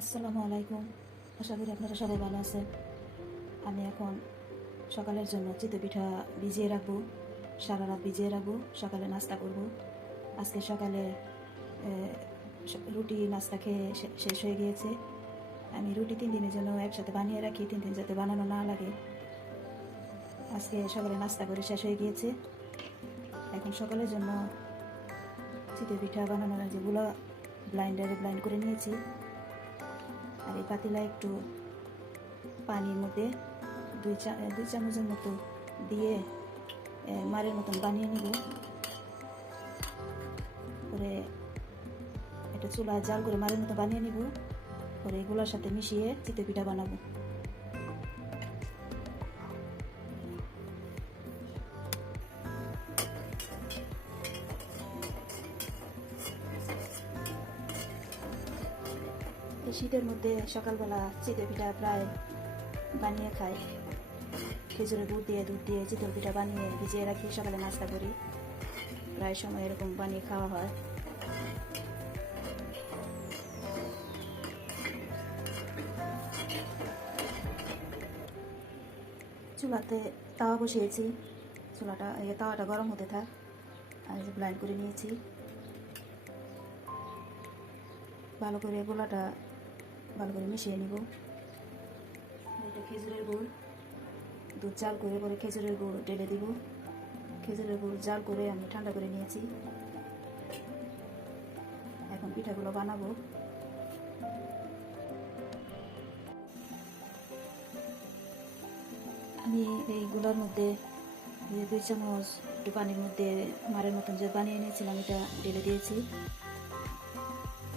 আসসালামু আলাইকুম। আশা করি আপনারা সবাই ভালো আছেন। আমি এখন সকালের জন্য চিতই পিঠা ভিজিয়ে রাখবো, সারা রাত ভিজিয়ে রাখবো, সকালে নাস্তা করব। আজকে সকালে রুটি নাস্তা খেয়ে শেষ হয়ে গিয়েছে। আমি রুটি 3 দিনের জন্য একসাথে বানিয়ে রাখি, 3 দিন যাতে বানানো না লাগে। আজকে সকালে নাস্তা করে শেষ হয়ে গিয়েছে। এখন সকালের জন্য চিতই পিঠা বানানোর যেগুলো ব্লাইন্ডারে ব্লাইন্ড করে নিয়েছি। আর এই পাতিলা একটু পানির মধ্যে দুই চামচের মতো দিয়ে মারের মতন বানিয়ে নিব। পরে এটা চুলায় জাল করে মারের মতো বানিয়ে নিব। পরে এগুলোর সাথে মিশিয়ে চিতই পিঠা বানাবো। শীতের মধ্যে সকালবেলা চিতই পিঠা প্রায় বানিয়ে খাই। খেজুরের গুড় দিয়ে দুধ দিয়ে চিতই পিঠা বানিয়ে ভিজিয়ে রাখি, সকালে নাস্তা করি। প্রায় সময় এরকম বানিয়ে খাওয়া হয়। চুলাতে তাওয়া বসিয়েছি, তাওয়াটা গরম হতে থাক। আর যে ব্লাইন্ড করে নিয়েছি, ভালো করে গোলাটা ভালো করে মিশিয়ে নিব। এটা খেজুরের গুড়, দুধ জাল করে পরে খেজুরের গুড় ঢেলে দিব। খেজুরের গুড় জাল করে আমি ঠান্ডা করে নিয়েছি। এখন পিঠাগুলো বানাবো। আমি এইগুলোর মধ্যে 2 চামচ একটু পানির মধ্যে মারের মতন যে বানিয়ে নিয়েছিলাম এটা ঢেলে দিয়েছি।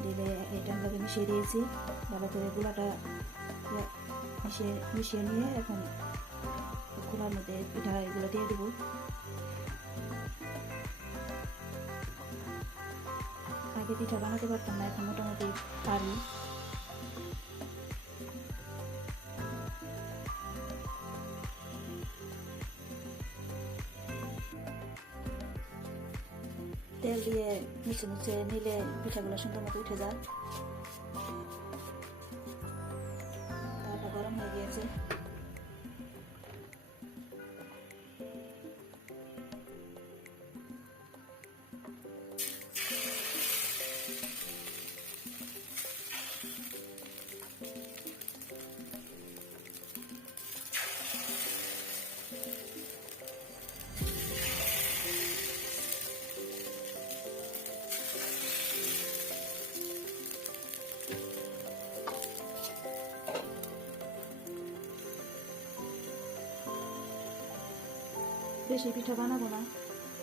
ঢেলে এটা ভাবে মিশিয়ে দিয়েছি। ভালো করে গুঁড়াটা মিশিয়ে নিয়ে এখন খোলার মধ্যে পিঠা এগুলো দিয়ে দেবো। আগে পিঠা বানাতে পারতাম না, এখন মোটামুটি পারি। তেল দিয়ে মুছে মুছে নিলে পিঠাগুলো সুন্দর মতো উঠে যায়। তাওয়াটা গরম হয়ে গিয়েছে। বেশি পিঠা বানাবো না,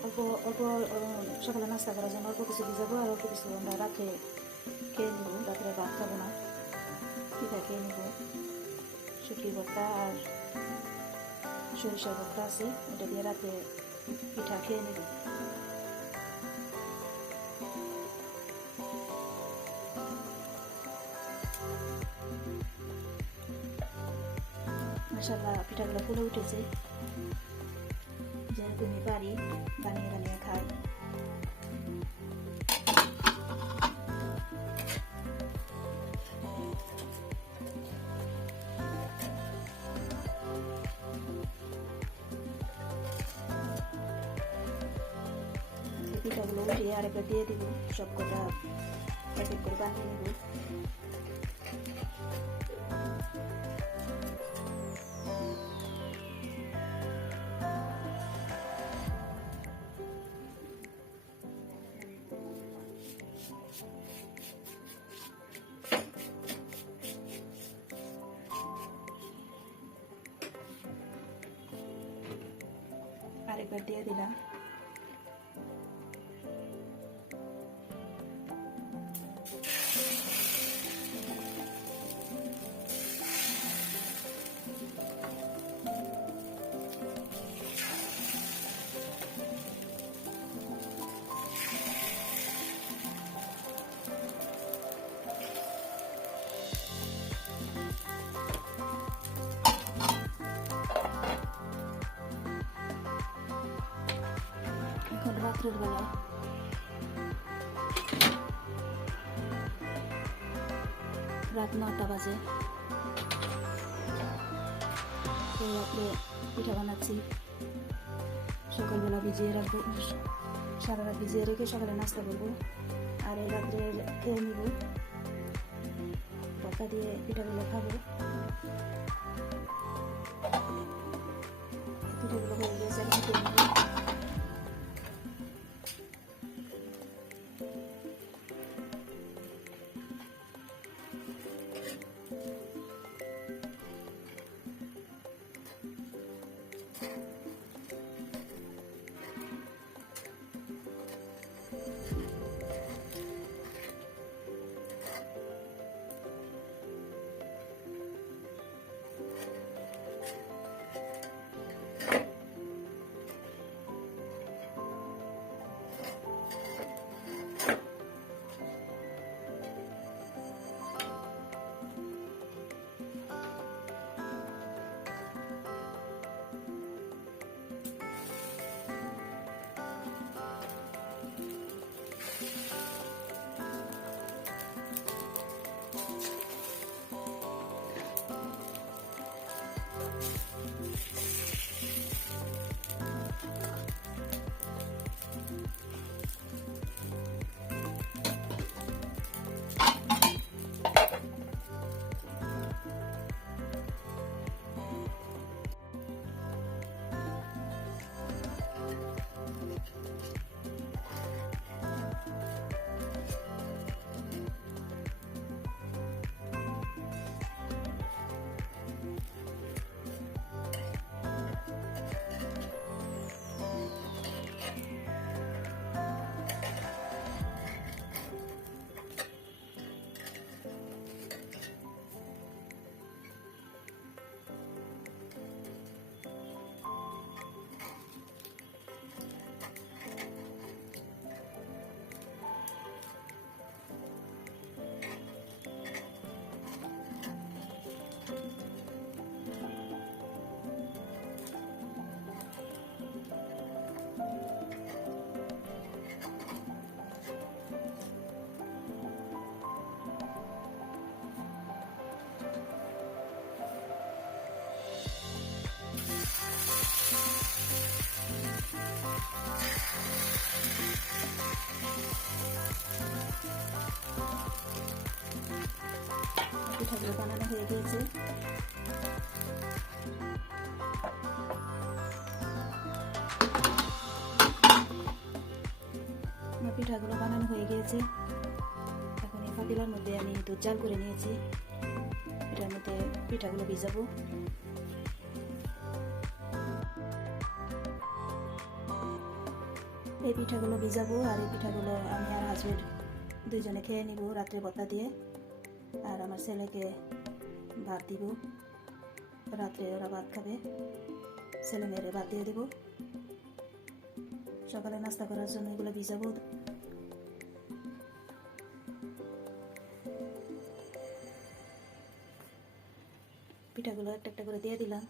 অল্প অল্প সকালে নাস্তা করার জন্য অল্প কিছু ভিজাবো, আর অল্প কিছু আমরা রাতে খেয়ে নেবো। রাত্রে ভাত খাবো না, পিঠা খেয়ে নেবো। শুটকি ভর্তা আর সরিষার ভর্তা আছে, এটা দিয়ে রাতে পিঠা খেয়ে নেব। মাশাআল্লাহ পিঠাগুলো ফুলে উঠেছে। যেরকমই পারি বানিয়ে বানিয়ে খাই। পিঠাগুলো উঠিয়ে আরেকবার দিয়ে দিব, সব কটা এক এক করে বানিয়ে নেব। আরেকবার দিয়ে দিলাম। এখন রাত্রের বেলা রাত 9টা বাজে। এই রাত্রে পিঠা বানাচ্ছি। সকালবেলা ভিজিয়ে রাখবো, সারা রাত ভিজিয়ে রেখে সকালে নাস্তা করবো। আর এই রাত্রে খেয়ে নিব, বকা দিয়ে পিঠাগুলো খাবো। পিঠাগুলো হয়ে গিয়েছে, এখন খেয়ে নিব। পিঠাগুলো বানানো হয়ে গিয়েছে। আমার পিঠাগুলো বানানো হয়ে গিয়েছে। এখন এই পাতিলার মধ্যে আমি দুধ জাল করে নিয়েছি। এটার মধ্যে পিঠাগুলো ভিজাবো। এই পিঠাগুলো ভিজাবো, আর এই পিঠাগুলো আমি আর হাজবেন্ড দুইজনে খেয়ে নিব রাত্রে বতা দিয়ে। আর আমার ছেলেকে ভাত দিব, রাত্রে ওরা ভাত খাবে, ছেলে মেয়েরে ভাত দিয়ে দেব। সকালে নাস্তা করার জন্য এগুলো ভিজাবো। পিঠাগুলো একটা একটা করে দিয়ে দিলাম।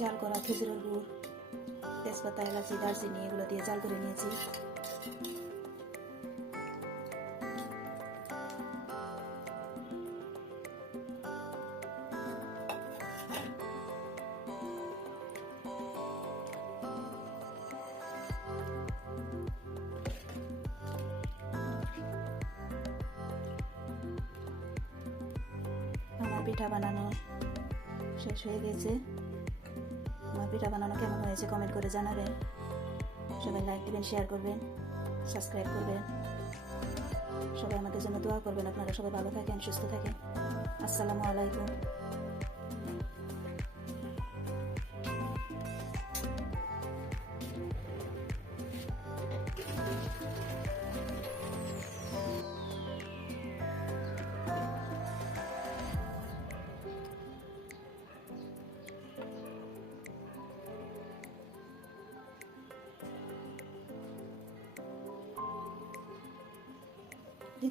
জাল করা খেজুরের গুড়, তেজপাতা, এলাচি, দারচিনি এগুলো দিয়ে জাল করে নিয়েছি। আমার পিঠা বানানো শেষ হয়ে গেছে। আমার পিঠা বানানো কেমন হয়েছে কমেন্ট করে জানাবেন। সবাই লাইক দিবেন, শেয়ার করবেন, সাবস্ক্রাইব করবেন। সবাই আমাদের জন্য দোয়া করবেন। আপনারা সবাই ভালো থাকেন, সুস্থ থাকেন। আসসালামু আলাইকুম। যে